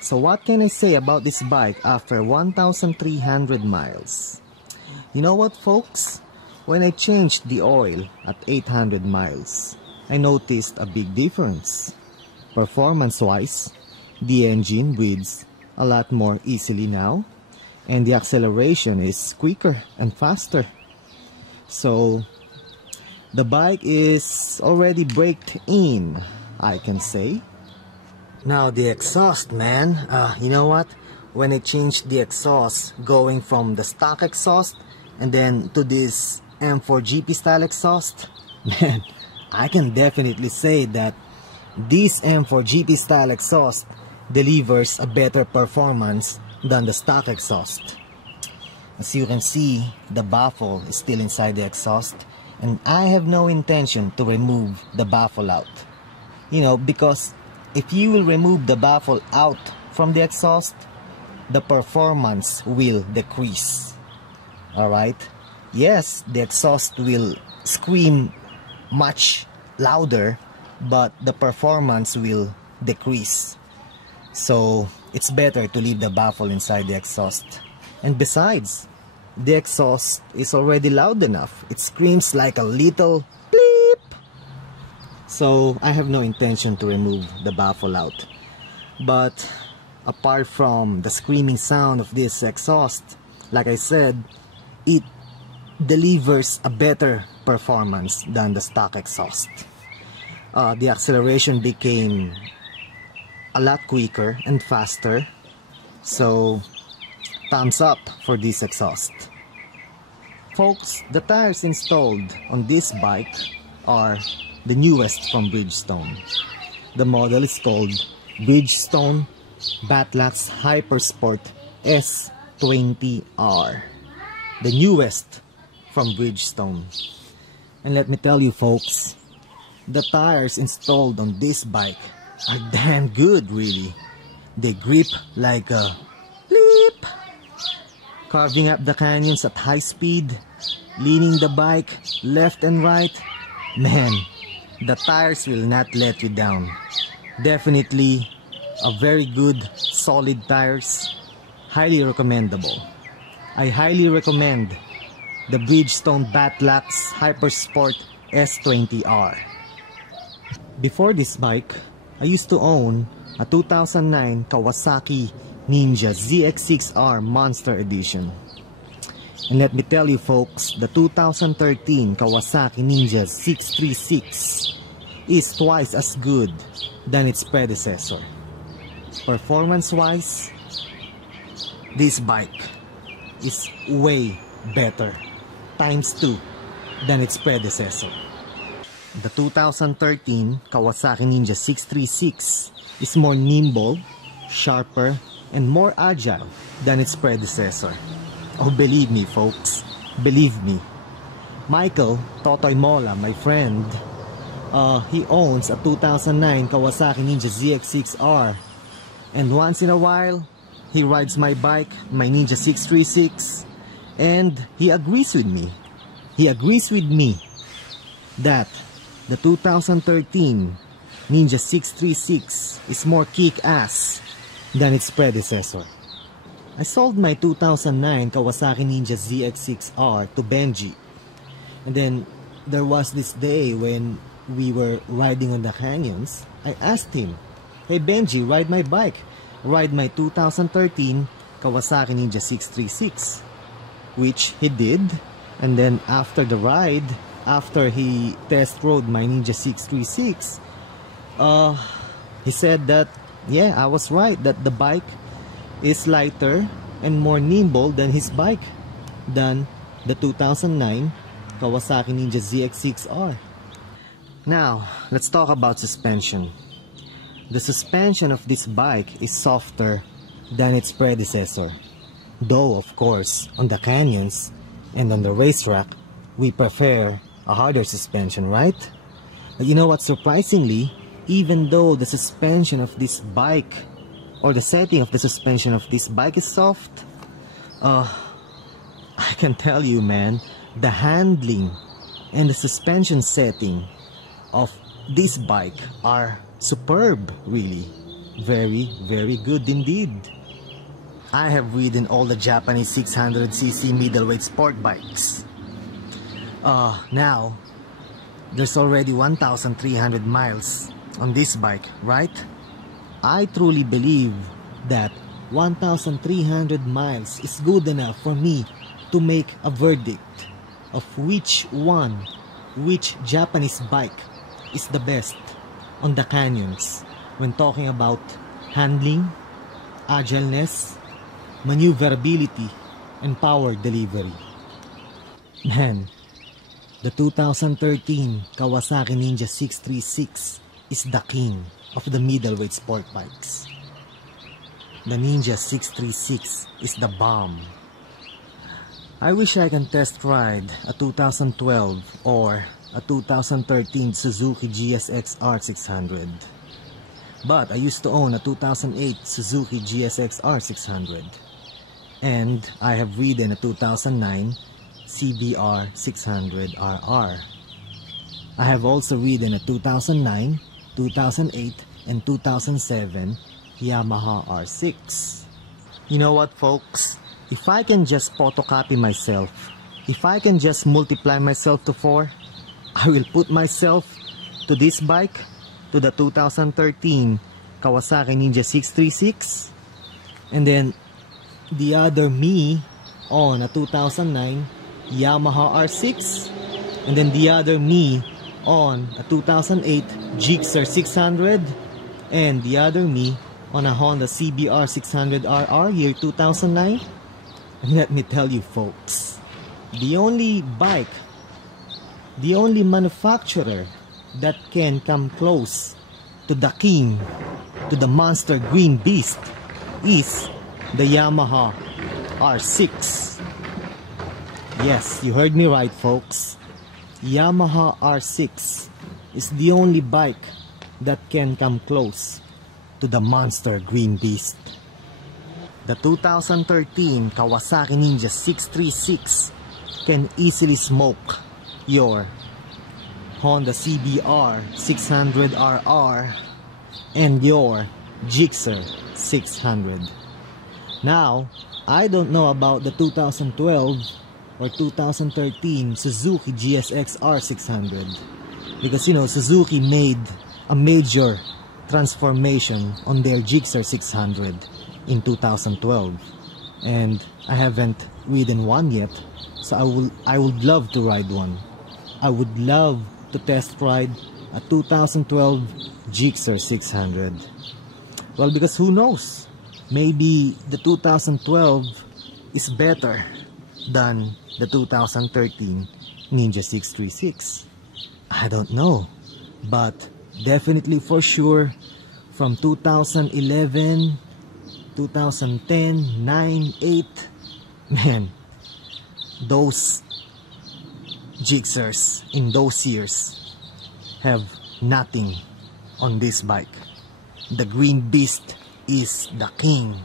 So what can I say about this bike after 1,300 miles? You know what, folks? When I changed the oil at 800 miles, I noticed a big difference. Performance-wise, the engine breathes a lot more easily now, and the acceleration is quicker and faster. So the bike is already braked in, I can say. Now the exhaust, man. You know what? When I changed the exhaust, going from the stock exhaust and then to this M4 GP style exhaust, man, I can definitely say that this M4 GP style exhaust delivers a better performance than the stock exhaust. As you can see, the baffle is still inside the exhaust, and I have no intention to remove the baffle out. You know, because if you will remove the baffle out from the exhaust, the performance will decrease. Alright? Yes, the exhaust will scream much louder, but the performance will decrease. So it's better to leave the baffle inside the exhaust. And besides, the exhaust is already loud enough. It screams like a little bleep. So I have no intention to remove the baffle out. But apart from the screaming sound of this exhaust, like I said, it delivers a better performance than the stock exhaust. The acceleration became a lot quicker and faster, so thumbs up for this exhaust. Folks, the tires installed on this bike are the newest from Bridgestone. The model is called Bridgestone Batlax Hypersport S20R. The newest from Bridgestone. And let me tell you, folks, the tires installed on this bike are damn good, really. They grip like a bleep, carving up the canyons at high speed, leaning the bike left and right. Man, the tires will not let you down. Definitely a very good, solid tires. Highly recommendable. I highly recommend the Bridgestone Batlax Hypersport S20R. Before this bike, I used to own a 2009 Kawasaki Ninja ZX6R Monster Edition. And let me tell you, folks, the 2013 Kawasaki Ninja 636 is twice as good than its predecessor. Performance-wise, this bike is way better, ×2, than its predecessor. The 2013 Kawasaki Ninja 636 is more nimble, sharper, and more agile than its predecessor. Oh, believe me, folks, believe me. Michael Totoy Mola, my friend, he owns a 2009 Kawasaki Ninja ZX6R, and once in a while he rides my bike, my Ninja 636, and he agrees with me. He agrees with me that the 2013 Ninja 636 is more kick-ass than its predecessor. I sold my 2009 Kawasaki Ninja ZX6R to Benji. And then there was this day when we were riding on the canyons. I asked him, "Hey Benji, ride my bike. Ride my 2013 Kawasaki Ninja 636. Which he did. And then after the ride, after he test rode my Ninja 636, he said that, yeah, I was right, that the bike is lighter and more nimble than his bike, than the 2009 Kawasaki Ninja ZX6R. Now, let's talk about suspension. The suspension of this bike is softer than its predecessor. Though, of course, on the canyons and on the racetrack, we prefer a harder suspension, right? But you know what, surprisingly, even though the suspension of this bike, or the setting of the suspension of this bike is soft, I can tell you, man, the handling and the suspension setting of this bike are superb, really. very, very good indeed. I have ridden all the Japanese 600cc middleweight sport bikes. Now, there's already 1,300 miles on this bike, right? I truly believe that 1,300 miles is good enough for me to make a verdict of which Japanese bike is the best on the canyons when talking about handling, agileness, maneuverability, and power delivery. Man, the 2013 Kawasaki Ninja 636 is the king of the middleweight sport bikes. The Ninja 636 is the bomb. I wish I can test ride a 2012 or a 2013 Suzuki GSX R600. But I used to own a 2008 Suzuki GSX R600. And I have ridden a 2009 CBR 600RR. I have also ridden a 2009, 2008, and 2007 Yamaha R6. You know what, folks? If I can just photocopy myself, if I can just multiply myself to 4, I will put myself to this bike, to the 2013 Kawasaki Ninja 636, and then the other me on a 2009 Yamaha R6, and then the other me on a 2008 Gixxer 600, and the other me on a Honda CBR 600RR year 2009. And let me tell you, folks, the only manufacturer that can come close to the king, to the monster green beast, is the Yamaha R6. Yes, you heard me right, folks. Yamaha R6 is the only bike that can come close to the monster green beast. The 2013 Kawasaki Ninja 636 can easily smoke your Honda CBR 600RR and your Gixxer 600. Now, I don't know about the 2012 or 2013 Suzuki GSX R600, because you know Suzuki made a major transformation on their Gixxer 600 in 2012, and I haven't ridden one yet, so I would love to ride one. I would love to test ride a 2012 Gixxer 600. Well, because who knows, maybe the 2012 is better than the 2013 Ninja 636. I don't know, but definitely for sure from 2011, 2010, 9, 8, man, those Gixxers in those years have nothing on this bike. The green beast is the king.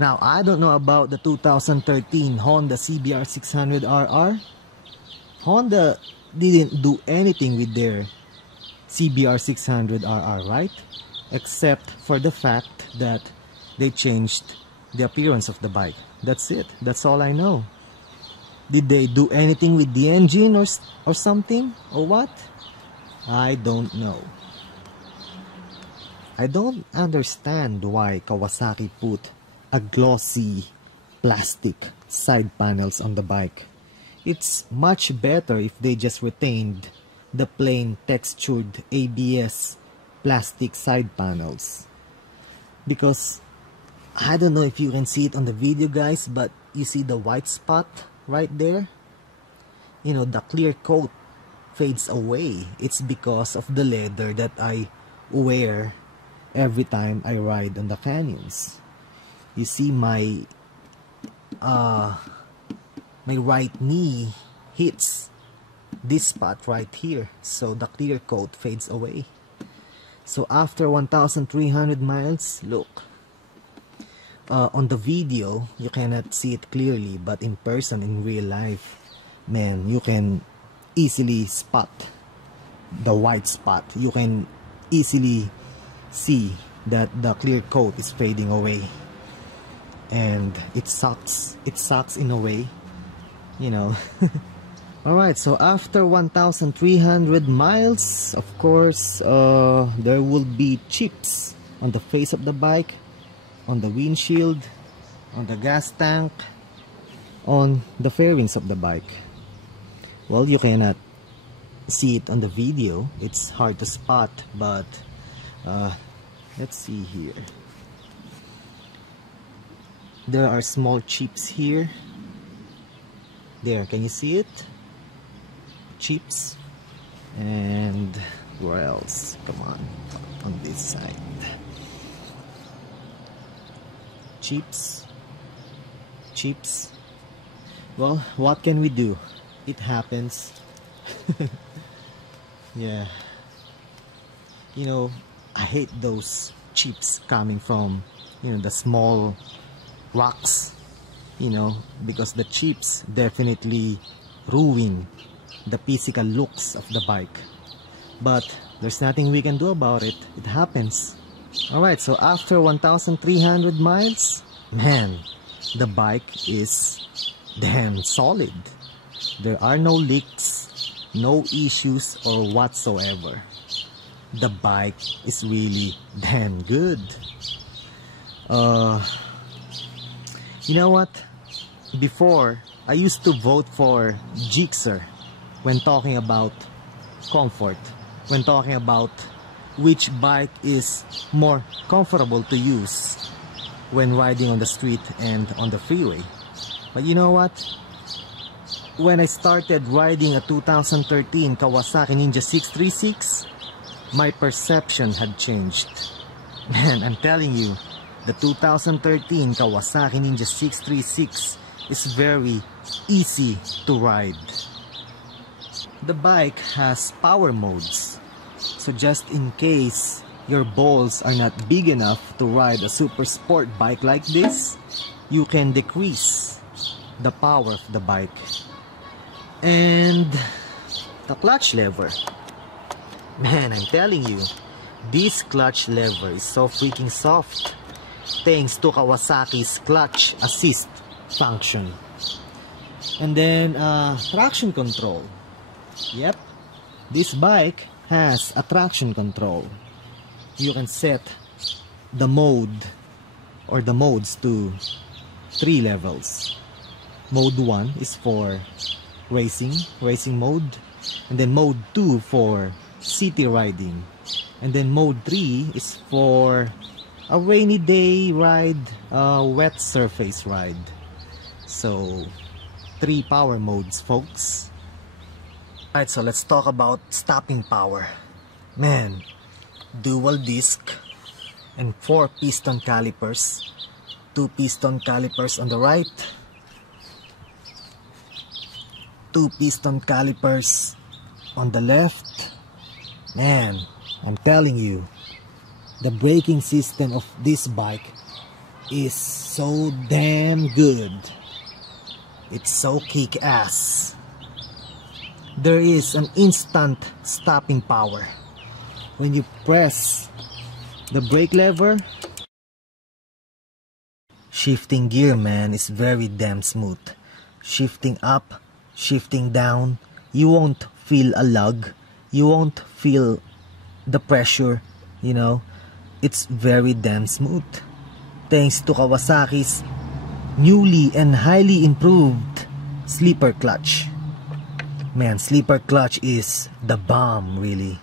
Now, I don't know about the 2013 Honda CBR 600RR. Honda didn't do anything with their CBR 600RR, right? Except for the fact that they changed the appearance of the bike. That's it. That's all I know. Did they do anything with the engine or something? Or what? I don't know. I don't understand why Kawasaki put a glossy plastic side panels on the bike. It's much better if they just retained the plain textured ABS plastic side panels. Because I don't know if you can see it on the video, guys, but you see the white spot right there? You know, the clear coat fades away. It's because of the leather that I wear every time I ride on the canyons. You see my right knee hits this spot right here, so the clear coat fades away. So after 1,300 miles, look, on the video you cannot see it clearly, but in person, in real life, man, you can easily spot the white spot. You can easily see that the clear coat is fading away, and it sucks in a way, you know. Alright, so after 1,300 miles, of course, there will be chips on the face of the bike, on the windshield, on the gas tank, on the fairings of the bike. Well, you cannot see it on the video, it's hard to spot, but let's see here. There are small chips here. There, can you see it? Chips. And where else? Come on this side. Chips. Well, what can we do? It happens. Yeah. You know, I hate those chips coming from, you know, the small rocks, you know, because the chips definitely ruin the physical looks of the bike. But there's nothing we can do about it. It happens. Alright, so after 1,300 miles, man, the bike is damn solid. There are no leaks, no issues or whatsoever. The bike is really damn good. You know what? Before, I used to vote for Gixxer when talking about comfort, when talking about which bike is more comfortable to use when riding on the street and on the freeway. But you know what? When I started riding a 2013 Kawasaki Ninja 636, my perception had changed. Man, I'm telling you, the 2013 Kawasaki Ninja 636 is very easy to ride. The bike has power modes, so just in case your balls are not big enough to ride a super sport bike like this, you can decrease the power of the bike. And the clutch lever, man, I'm telling you, this clutch lever is so freaking soft thanks to Kawasaki's clutch assist function. And then traction control. Yep, this bike has a traction control. You can set the mode or the modes to 3 levels. Mode 1 is for racing mode, and then mode 2 for city riding, and then mode 3 is for a rainy day ride, wet surface ride. So 3 power modes, folks. Alright, so let's talk about stopping power. Man, dual disc and 4 piston calipers. 2 piston calipers on the right, 2 piston calipers on the left. Man, I'm telling you, the braking system of this bike is so damn good. It's so kick-ass. There is an instant stopping power. When you press the brake lever, shifting gear, man, is very damn smooth. Shifting up, shifting down, you won't feel a lug. You won't feel the pressure, you know. It's very damn smooth. Thanks to Kawasaki's newly and highly improved sleeper clutch. Man, sleeper clutch is the bomb, really.